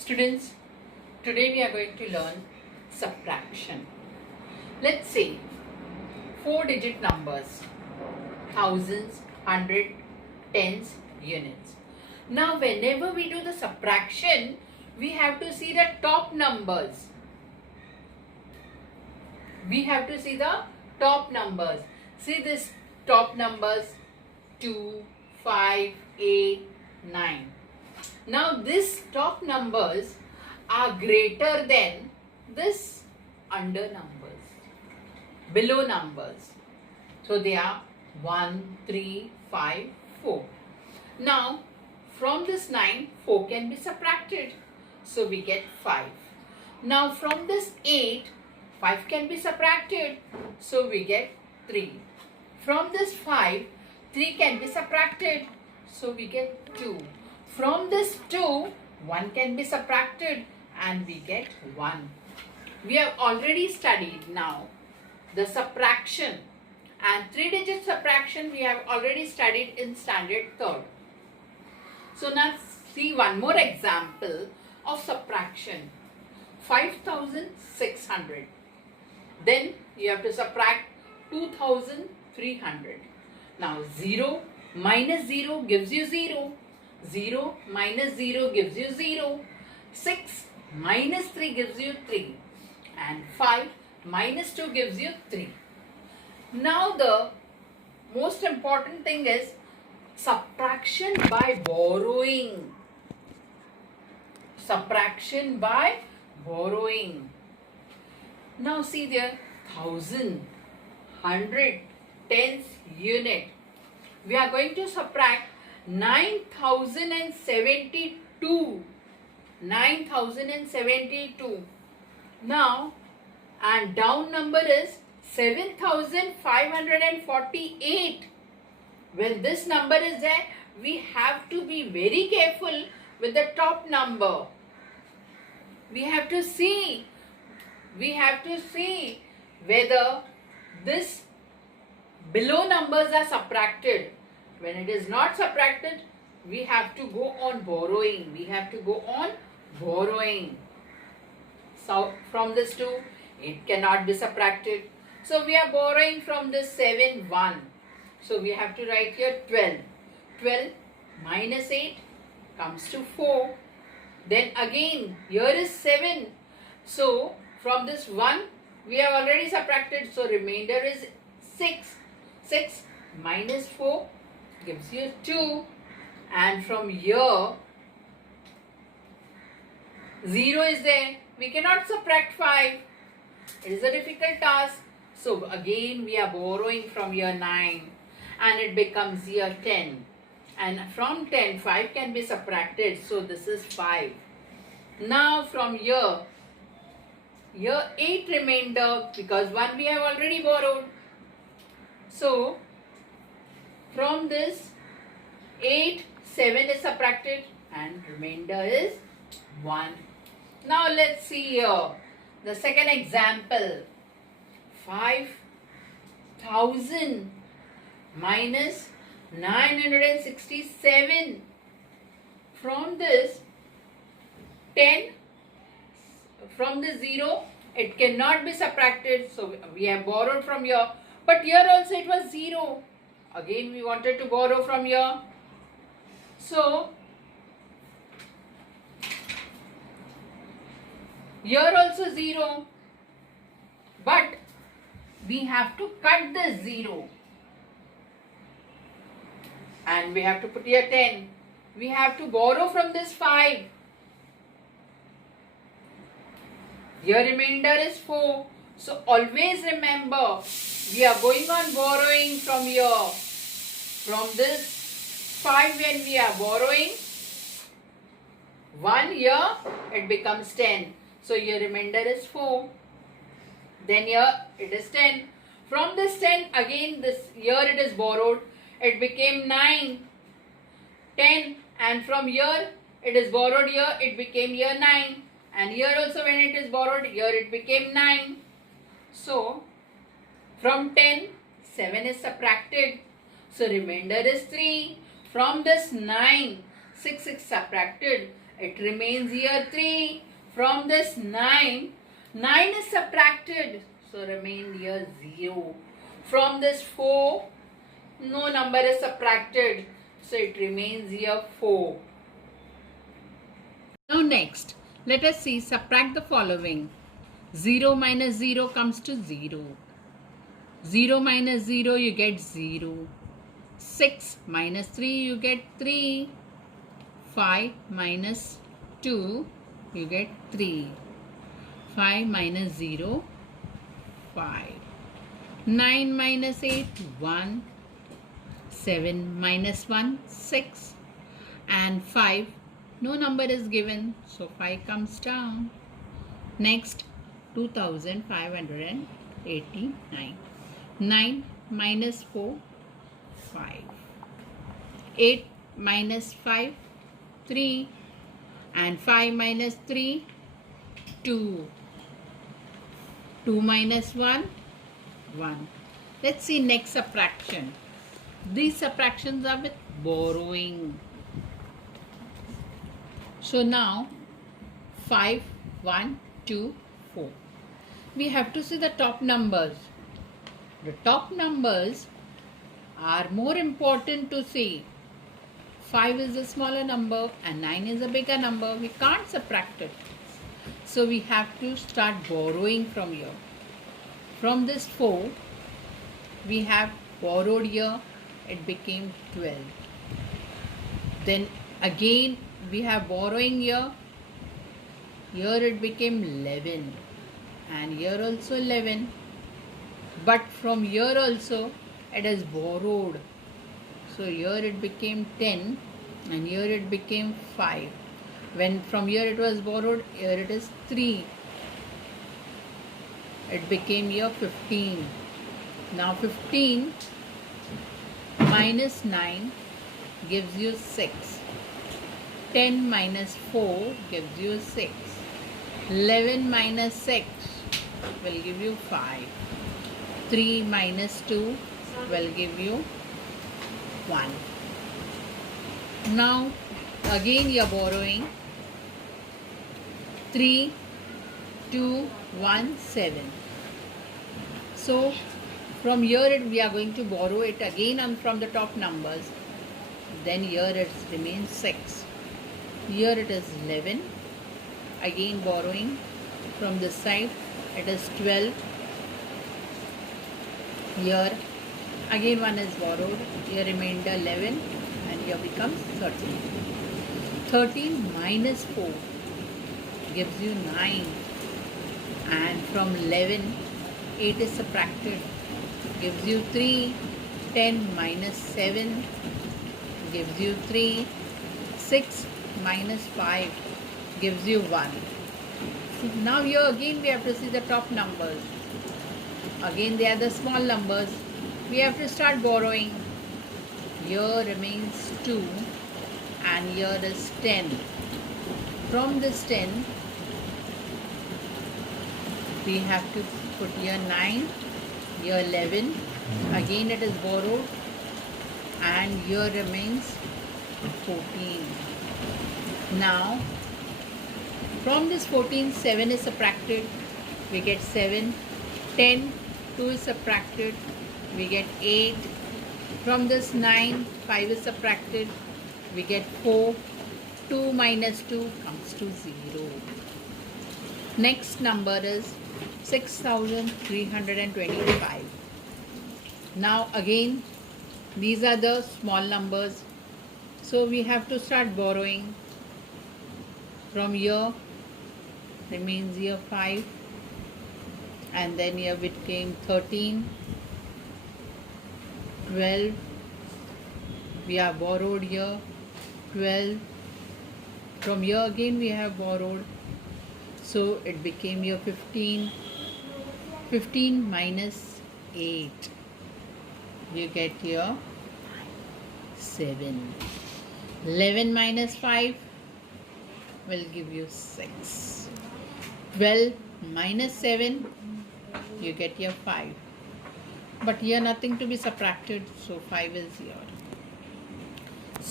Students, today we are going to learn subtraction. Let's say 4-digit numbers, thousands, hundred, tens, units. Now whenever we do the subtraction, we have to see the top numbers. We have to see the top numbers. See this top numbers 2, 5, 8, 9. Now these top numbers are greater than this under numbers, below numbers. So they are 1, 3, 5, 4. Now from this 9, 4 can be subtracted. So we get 5. Now from this 8, 5 can be subtracted. So we get 3. From this 5, 3 can be subtracted. So we get 2. From this 2, 1 can be subtracted and we get 1. We have already studied now the subtraction, and 3-digit subtraction we have already studied in standard 3rd. So now see one more example of subtraction. 5,600. Then you have to subtract 2,300. Now 0 minus 0 gives you 0. 0 minus 0 gives you 0. 6 minus 3 gives you 3. And 5 minus 2 gives you 3. Now the most important thing is subtraction by borrowing. Subtraction by borrowing. Now see there, 1,000, 100, tens, unit. We are going to subtract 9,072. 9,072. Now, and down number is 7,548. When this number is there, we have to be very careful with the top number. We have to see whether this below numbers are subtracted. When it is not subtracted, we have to go on borrowing. So from this 2, it cannot be subtracted. So we are borrowing from this 7, 1. So we have to write here 12. 12 minus 8 comes to 4. Then again, here is 7. So from this 1, we have already subtracted. So remainder is 6. 6 minus 4 gives you 2. And from here, 0 is there. We cannot subtract 5. It is a difficult task. So again, we are borrowing from year 9. And it becomes year 10. And from 10, 5 can be subtracted. So this is 5. Now from here 8 remainder, because 1 we have already borrowed. So from this 8, 7 is subtracted and remainder is 1. Now let's see here the second example. 5,000 minus 967. From this 10, from the 0, it cannot be subtracted. So we have borrowed from here. But here also it was 0. Again we wanted to borrow from here. So here also 0. But we have to cut the 0. And we have to put here 10. We have to borrow from this 5. Here remainder is 4. So always remember, we are going on borrowing from here. From this 5 when we are borrowing, 1 here, it becomes 10. So here remainder is 4. Then here it is 10. From this 10, again this here it is borrowed. It became 9. 10. And from here it is borrowed here. It became here 9. And here also when it is borrowed, here it became 9. So from 10, 7 is subtracted. So remainder is 3. From this 9, 6 is subtracted. it remains here 3. From this 9, 9 is subtracted, so remain here 0. From this 4, no number is subtracted, so it remains here 4. Now next, let us see, subtract the following. 0 minus 0 comes to 0. 0 minus 0 you get 0. 6 minus 3 you get 3. 5 minus 2 you get 3. 5 minus 0, 5. 9 minus 8, 1. 7 minus 1, 6. And 5, no number is given, so 5 comes down. Next, 2589. 9 minus 4, 5. 8 minus 5, 3. And 5 minus 3, 2. 2 minus 1, 1. Let's see next subtraction. These subtractions are with borrowing. So now 5, 1, 2, 4. We have to see the top numbers. The top numbers are more important to see. 5 is a smaller number and 9 is a bigger number. We can't subtract it. So we have to start borrowing from here. From this 4, we have borrowed here. It became 12. Then again we have borrowing here. Here it became 11. And here also 11. But from here also it is borrowed. So here it became 10 and here it became 5. When from here it was borrowed, here it is 3. It became here 15. Now 15 minus 9 gives you 6. 10 minus 4 gives you 6. 11 minus 6 will give you 5. 3 minus 2 will give you 1. Now again you are borrowing. 3, 2, 1, 7. So from here we are going to borrow it again from the top numbers. Then here it remains 6. Here it is 11. Again borrowing from this side. It is 12. Here again 1 is borrowed. Here remainder 11 and here becomes 13. 13 minus 4 gives you 9. And from 11, 8 is subtracted. Gives you 3. 10 minus 7 gives you 3. 6 minus 5 gives you 1. Now here again we have to see the top numbers. Again they are the small numbers. We have to start borrowing. Here remains 2 and here is 10. From this 10 we have to put here 9, here 11. Again it is borrowed and here remains 14. Now from this 14, 7 is subtracted. We get 7. 10, 2 is subtracted. We get 8. From this 9, 5 is subtracted. We get 4. 2 minus 2 comes to 0. Next number is 6,325. Now again, these are the small numbers. So we have to start borrowing. From here, remains here 5. And then here it came 13. 12. We have borrowed here 12. From here again we have borrowed. So it became here 15. 15 minus 8. You get here 7. 11 minus 5 will give you 6. 12 minus 7, you get here 5. But here nothing to be subtracted, so 5 is here.